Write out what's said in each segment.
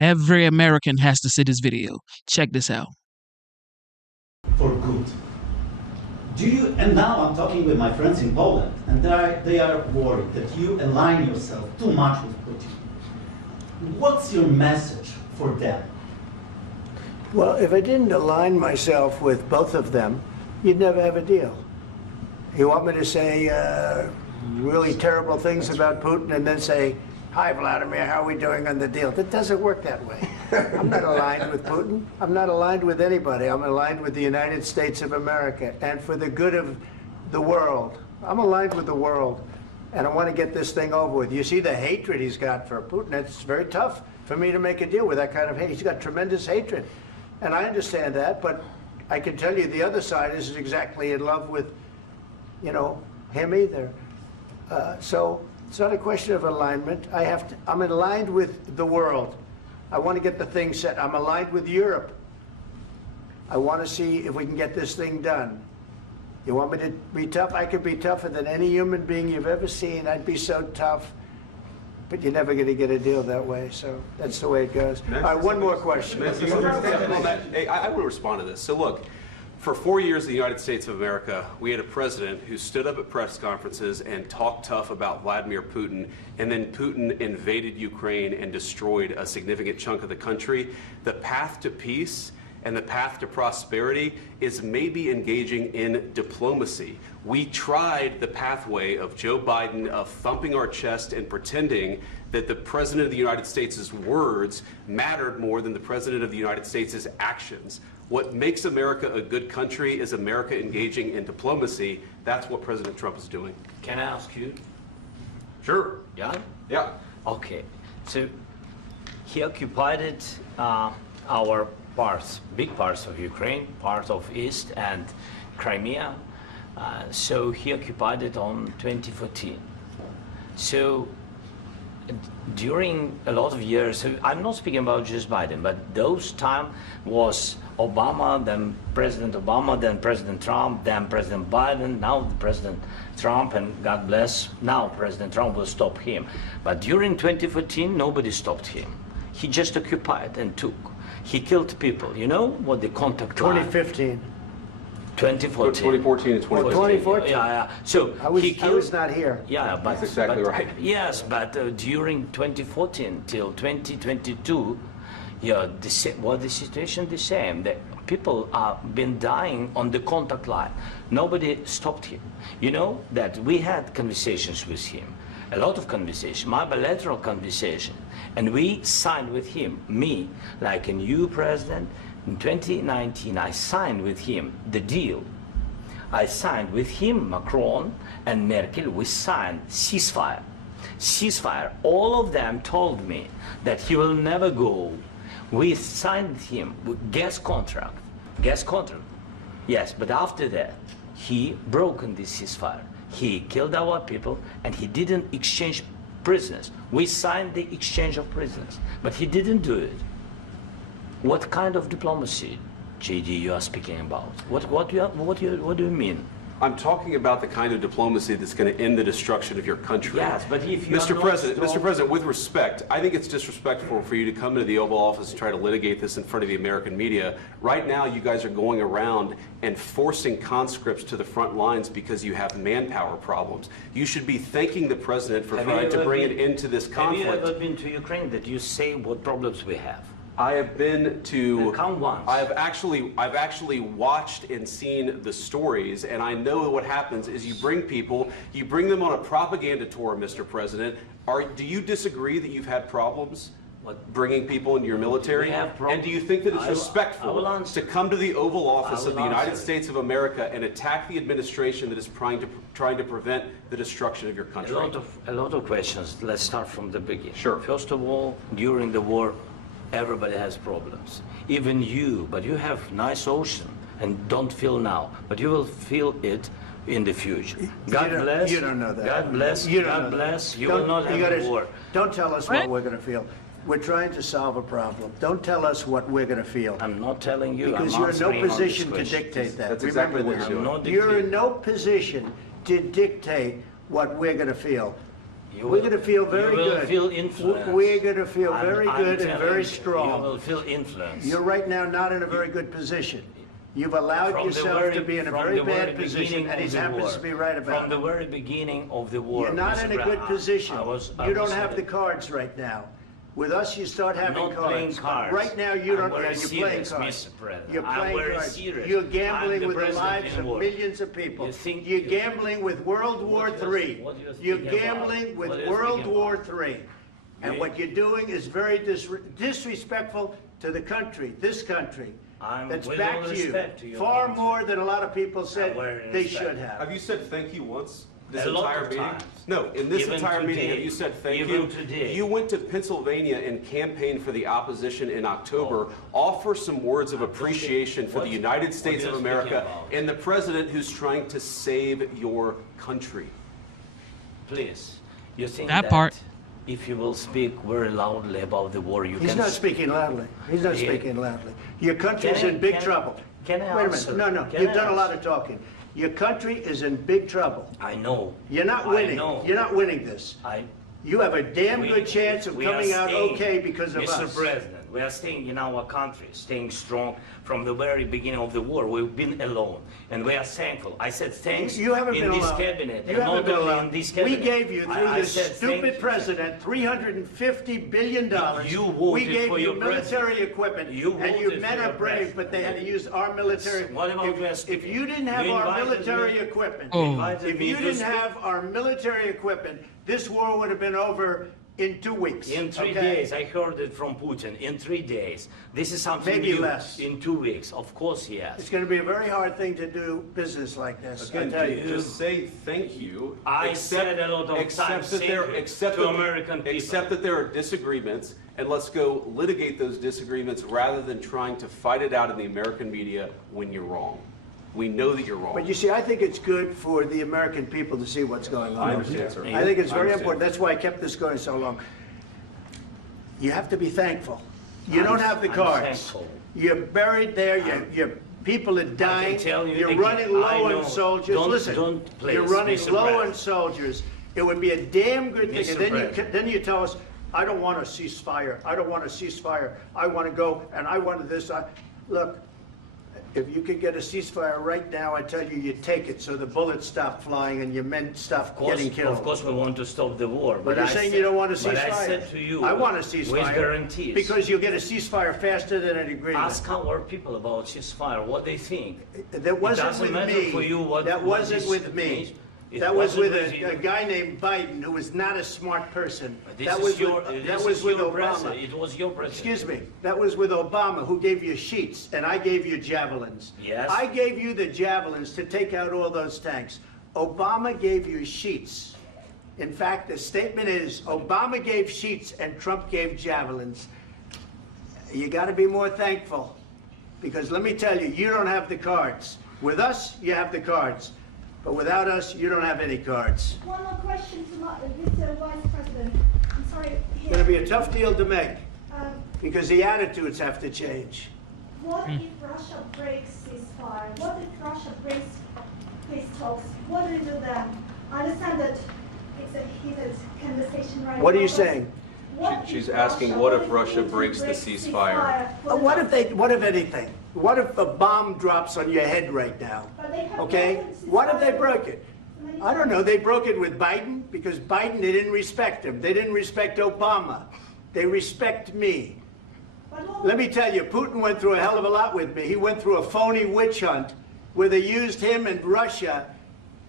Every American has to see this video. Check this out. For good. And now I'm talking with my friends in Poland, and they are worried that you align yourself too much with Putin. What's your message for them? Well, if I didn't align myself with both of them, you'd never have a deal. You want me to say really terrible things about Putin and then say, "Hi, Vladimir, how are we doing on the deal?" That doesn't work that way. I'm not aligned with Putin. I'm not aligned with anybody. I'm aligned with the United States of America and for the good of the world. I'm aligned with the world, and I want to get this thing over with. You see the hatred he's got for Putin. It's very tough for me to make a deal with that kind of hate. He's got tremendous hatred, and I understand that, but I can tell you the other side isn't exactly in love with, him either. So it's not a question of alignment. I'm aligned with the world. I want to get the thing set. I'm aligned with Europe. I want to see if we can get this thing done. You want me to be tough? I could be tougher than any human being you've ever seen. I'd be so tough. But you're never going to get a deal that way. So that's the way it goes. All right, one more question. I will respond to this. So look, for 4 years in the United States of America, we had a president who stood up at press conferences and talked tough about Vladimir Putin, and then Putin invaded Ukraine and destroyed a significant chunk of the country. The path to peace and the path to prosperity is maybe engaging in diplomacy. We tried the pathway of Joe Biden, of thumping our chest and pretending that the President of the United States' words mattered more than the President of the United States' actions. What makes America a good country is America engaging in diplomacy. That's what President Trump is doing. Can I ask you? Sure. Yeah? Yeah. Okay. So he occupied our parts, big parts of Ukraine, part of East and Crimea. So he occupied it on 2014. So during a lot of years, so I'm not speaking about just Biden, but those time was Obama, then President Obama, then President Trump, then President Biden, now President Trump, and God bless, now President Trump will stop him. But during 2014, nobody stopped him. He just occupied and took. He killed people. You know what the contact line? 2015. 2014. 2014 and 2015. 2014. Yeah. So I was not here. Yeah, but that's exactly right. Yes, but during 2014 till 2022, yeah, the situation the same. The people are been dying on the contact line. Nobody stopped him. You know that we had conversations with him, a lot of conversation, my bilateral conversation, and we signed with him, me, like a new president. In 2019, I signed with him the deal. I signed with him, Macron and Merkel, we signed ceasefire. Ceasefire, all of them told me that he will never go. We signed with him with gas contract, yes, but after that, he broken this ceasefire. He killed our people and he didn't exchange prisoners. We signed the exchange of prisoners, but he didn't do it. What kind of diplomacy, JD, you are speaking about? What do you mean? I'm talking about the kind of diplomacy that's going to end the destruction of your country. Yes, but if you Mr. President, with respect, I think it's disrespectful for you to come into the Oval Office and try to litigate this in front of the American media. Right now, you guys are going around and forcing conscripts to the front lines because you have manpower problems. You should be thanking the President for trying to bring an end to this conflict. Have you ever been to Ukraine that you say what problems we have? I have been to. Count once. I've actually watched and seen the stories, and I know what happens is you bring them on a propaganda tour, Mr. President. Do you disagree that you've had problems bringing people into your military? And do you think that it's respectful to come to the Oval Office of the United States of America and attack the administration that is trying to prevent the destruction of your country? A lot of questions. Let's start from the beginning. Sure. First of all, during the war, everybody has problems, even you, but you have nice ocean and don't feel now, but you will feel it in the future. God bless. You don't know that. God bless. God bless. You will not have a war. Don't tell us what we're going to feel. We're trying to solve a problem. Don't tell us what we're going to feel. I'm not telling you. Because you're in no position to dictate that. That's exactly Remember what this. You're in no position to dictate what we're going to feel. We're going to feel very you will good. Feel influence. We're going to feel I'm very good and telling very you, strong. You will feel influence. You're right now not in a very good position. You've allowed From the yourself very- to be in a from very the very bad position, beginning and he of the happens war. to be right about From the it. very beginning of the war. You're not Mr. in a Brown, good position. I You don't was have the cards right now. With us, you start having not playing cards. cards. Right now, you don't. I'm very You're playing serious, cards. Mr. President. You're I'm playing very cards. serious. You're I'm gambling the with the president lives in of war. millions of people. You think You're you- gambling with World War What do you- III. what do you You're think about? gambling with What do you World think War about? III. And You- what you're doing is very disrespectful to the country, this country. I'm That's with back all to you. respect to your Far country. more than a lot of people said very they respect. should have. Have you said thank you once this A lot entire of meeting? times. No, in this Even entire meeting, today. have you said thank Even you? today. You went to Pennsylvania and campaigned for the opposition in October. Offer some words of appreciation for the What- United what States are of you America speaking about? and the president who's trying to save your country. Please, you think That part. if you will speak very loudly about the war, you He's can... not speaking loudly. He's not Yeah. speaking loudly. Your country's Can I- in big can I- trouble. can I Wait a answer? minute. No, Can you've I done a lot answer? of talking. Your country is in big trouble. I know. You're not I winning. know. You're not winning this. You have a damn We- good chance of we are coming out staying, okay because of Mr. us. President, we are staying in our country, staying strong from the very beginning of the war. We've been alone, and we are thankful. I said thanks You haven't in been this alone. cabinet, You and haven't not been only alone. in this We cabinet. gave you, through I this said thank stupid you. president, $350 billion. You We voted gave for you your military president. equipment, You and you voted men for are your brave, president. but they had to use our military. What about you are If speaking? you didn't have You our invited military me- equipment, Oh. invited if me you to didn't speak. have our military equipment, this war would have been over in 2 weeks. In 3 okay? days, I heard it from Putin. In 3 days, this is something Maybe new. less. In 2 weeks, of course, yes. It's going to be a very hard thing to do business like this. I Again, tell you. just say thank you. I said a lot of accept times that thank there- you accept to that- American people. Accept that there are disagreements, and let's go litigate those disagreements rather than trying to fight it out in the American media when you're wrong. We know that you're wrong. But you see, I think it's good for the American people to see what's going on. I understand, sir. I think it's I very understand. important. That's why I kept this going so long. You have to be thankful. You I'm- don't have the I'm cards. thankful. You're buried there. Your people are dying. tell you You're again, running low I know. on soldiers. Don't- Listen, don't, please, you're running Mr. low on President. soldiers. It would be a damn good thing. Mr. And then President. then you tell us, I don't want a ceasefire. I don't want a ceasefire. I want to go and I want this. Look, if you could get a ceasefire right now, I tell you, you take it so the bullets stop flying and your men stop getting killed. Of course, we want to stop the war. But you're saying you don't want a ceasefire. But I said to you, I want a ceasefire. with guarantees. Because you'll get a ceasefire faster than an agreement. Ask our people about ceasefire, what they think. That wasn't doesn't with matter me. for you what- That what wasn't is- with me. It That was wasn't with with you. a guy named Biden, who was not a smart person. This That is was your, with, this that was is with your Obama. president. It was your president. Excuse me. That was with Obama, who gave you sheets, and I gave you javelins. Yes. I gave you the javelins to take out all those tanks. Obama gave you sheets. In fact, the statement is Obama gave sheets and Trump gave javelins. You got to be more thankful, because let me tell you, you don't have the cards. With us, you have the cards. But without us, you don't have any cards. One more question to Mr. Vice President. I'm sorry. It's going to be a tough deal to make, Um, because the attitudes have to change. what if Russia breaks ceasefire? What if Russia breaks peace talks? What do you do then? I understand that it's a heated conversation right now. What are you but saying? what She's if asking, what if Putin Russia breaks the breaks ceasefire? What if anything? What if a bomb drops on your head right now? But they have Okay? broken ceasefire. What if they broke it? I don't know. They broke it with Biden because Biden, they didn't respect him. They didn't respect Obama. They respect me. But what- Let me tell you, Putin went through a hell of a lot with me. He went through a phony witch hunt where they used him and Russia.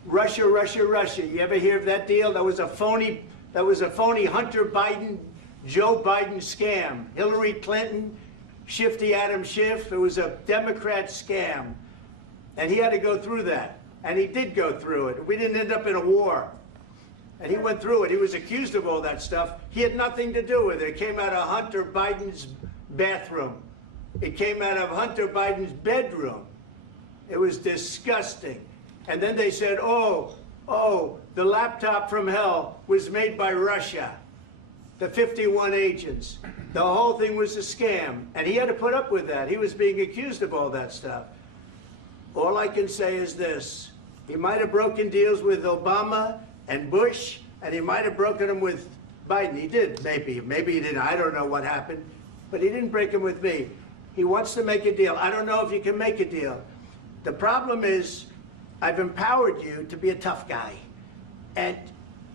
Russia. You ever hear of that deal? That was a phony Hunter Biden, Joe Biden scam. Hillary Clinton, Shifty Adam Schiff. It was a Democrat scam. And he had to go through that. And he did go through it. We didn't end up in a war. And he went through it. He was accused of all that stuff. He had nothing to do with it. It came out of Hunter Biden's bathroom. It came out of Hunter Biden's bedroom. It was disgusting. And then they said, oh, the laptop from hell was made by Russia. The 51 agents. The whole thing was a scam. And he had to put up with that. He was being accused of all that stuff. All I can say is this. He might have broken deals with Obama and Bush And he might have broken them with Biden. He did, maybe. Maybe he didn't. I don't know what happened. But he didn't break them with me. He wants to make a deal. I don't know if you can make a deal. The problem is I've empowered you to be a tough guy. And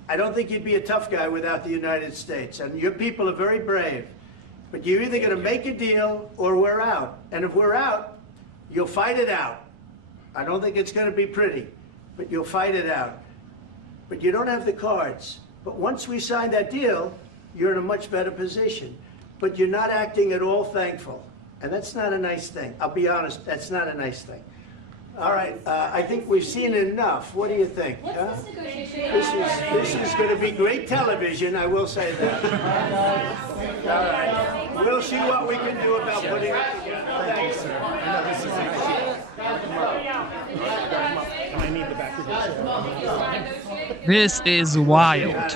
I don't think you'd be a tough guy without the United States. And your people are very brave. But you're either going to make a deal or we're out. And if we're out, you'll fight it out. I don't think it's going to be pretty, but you'll fight it out. But you don't have the cards. But once we sign that deal, you're in a much better position. But you're not acting at all thankful. And that's not a nice thing. I'll be honest, that's not a nice thing. All right, I think we've seen enough. What do you think? Huh? This is going to be great television, I will say that. All right. We'll see what we can do about putting it together. Thanks, sir. I know this is I need the back of this. This is wild.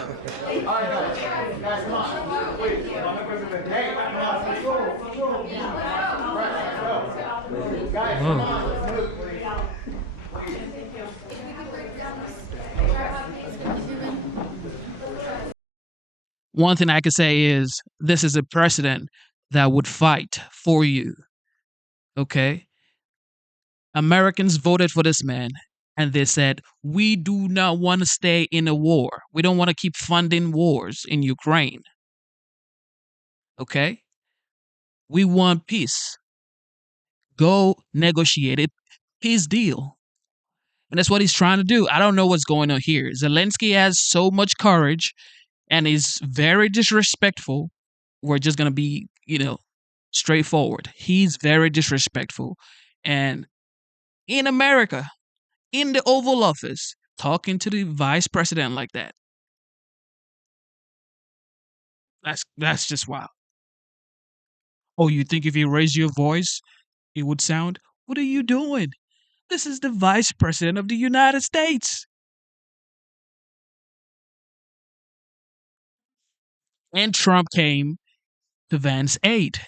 Whoa. One thing I could say is this is a president that would fight for you. Okay? Americans voted for this man and they said, we do not want to stay in a war. We don't want to keep funding wars in Ukraine. Okay? We want peace. Go negotiate a peace deal. And that's what he's trying to do. I don't know what's going on here. Zelenskyy has so much courage and is very disrespectful. We're just going to be, straightforward. He's very disrespectful. And in America, in the Oval Office, talking to the vice president like that. That's just wild. Oh, you think if you raise your voice, it would sound, what are you doing? This is the vice president of the United States. And Trump came to Vance's aid.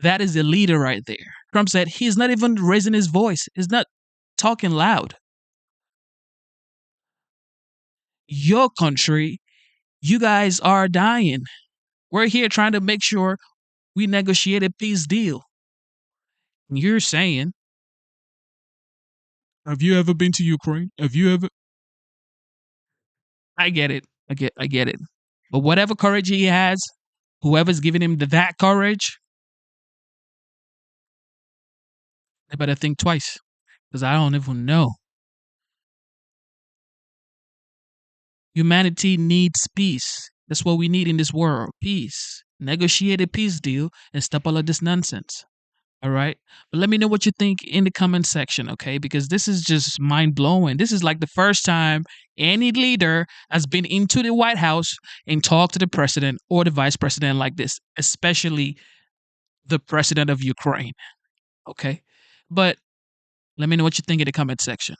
That is the leader right there. Trump said he's not even raising his voice. He's not talking loud. Your country, you guys are dying. We're here trying to make sure we negotiate a peace deal. You're saying, have you ever been to Ukraine? Have you ever? I get it. I get it. But whatever courage he has, whoever's giving him that courage, they better think twice. Because I don't even know. Humanity needs peace. That's what we need in this world. Peace. Negotiate a peace deal and stop all of this nonsense. All right? But let me know what you think in the comment section, okay? Because this is just mind-blowing. This is like the first time any leader has been into the White House and talked to the president or the vice president like this, especially the president of Ukraine, okay? But let me know what you think in the comment section.